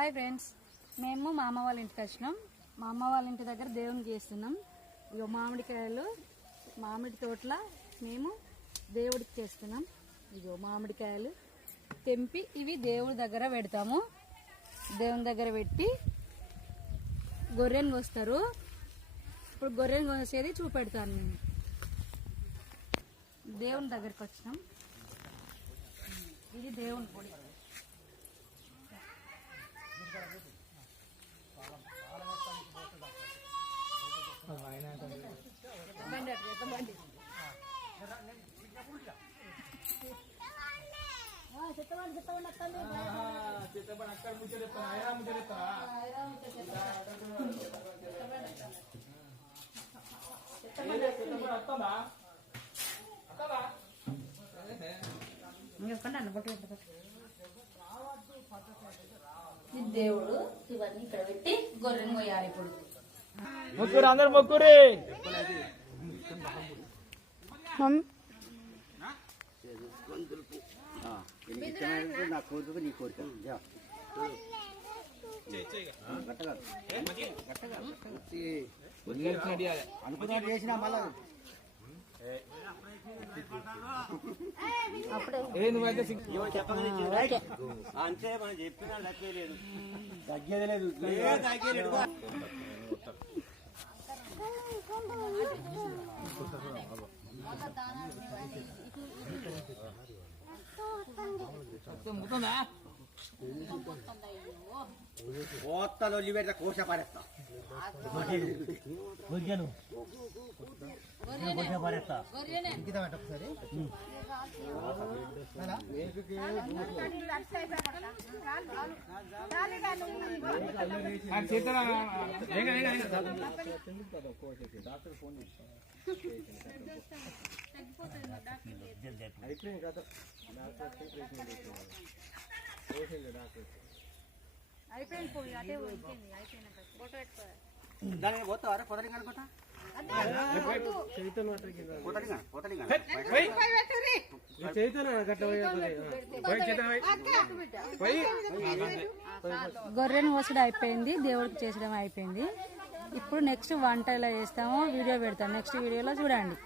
Hi friends, మేము మా అమ్మ వాళ్ళ ఇంటికి వచ్చినాం. మా అమ్మ వాళ్ళ ఇంటి దగ్గర దేవునికి చేస్తున్నాం. ఇక మామిడికాయలు మామిడి తోటల మేము దేవుడికి చేస్తున్నాం. ఇగో మామిడికాయలు తెంపి ఇవి దేవుడి దగ్గర పెడతాము. దేవుని దగ్గర పెట్టి గొర్రెను కోస్తారు. ఇప్పుడు గొర్రెను కోసేది చూపెడతాను. నేను దేవుని దగ్గరికి వచ్చినాం. ఇది దేవుని పొడి. దేవుడు ఇవన్నీ ఇక్కడ పెట్టి గొర్రెను కొయ్యాలి. ఇప్పుడు మొక్కురు, అందరు మొక్కురి. నా కోరిక నీ కోరిక అనుకున్నట్టు చేసినా మళ్ళా అంతే మనం చెప్పినా లెక్కే లేదు, తగ్గేది లేదు, తగ్గేది. కోత్తలు ఒల్లి పెడతా, కోస పడేస్తా, పడేస్తా. ఒకసారి దానికి పోతావారా? పొదలింగ్ అనుకుంటా గొర్రెను కోసడం అయిపోయింది, దేవుడికి చేసడం అయిపోయింది. ఇప్పుడు నెక్స్ట్ వంట ఎలా చేస్తామో వీడియో పెడతాం. నెక్స్ట్ వీడియోలో చూడండి.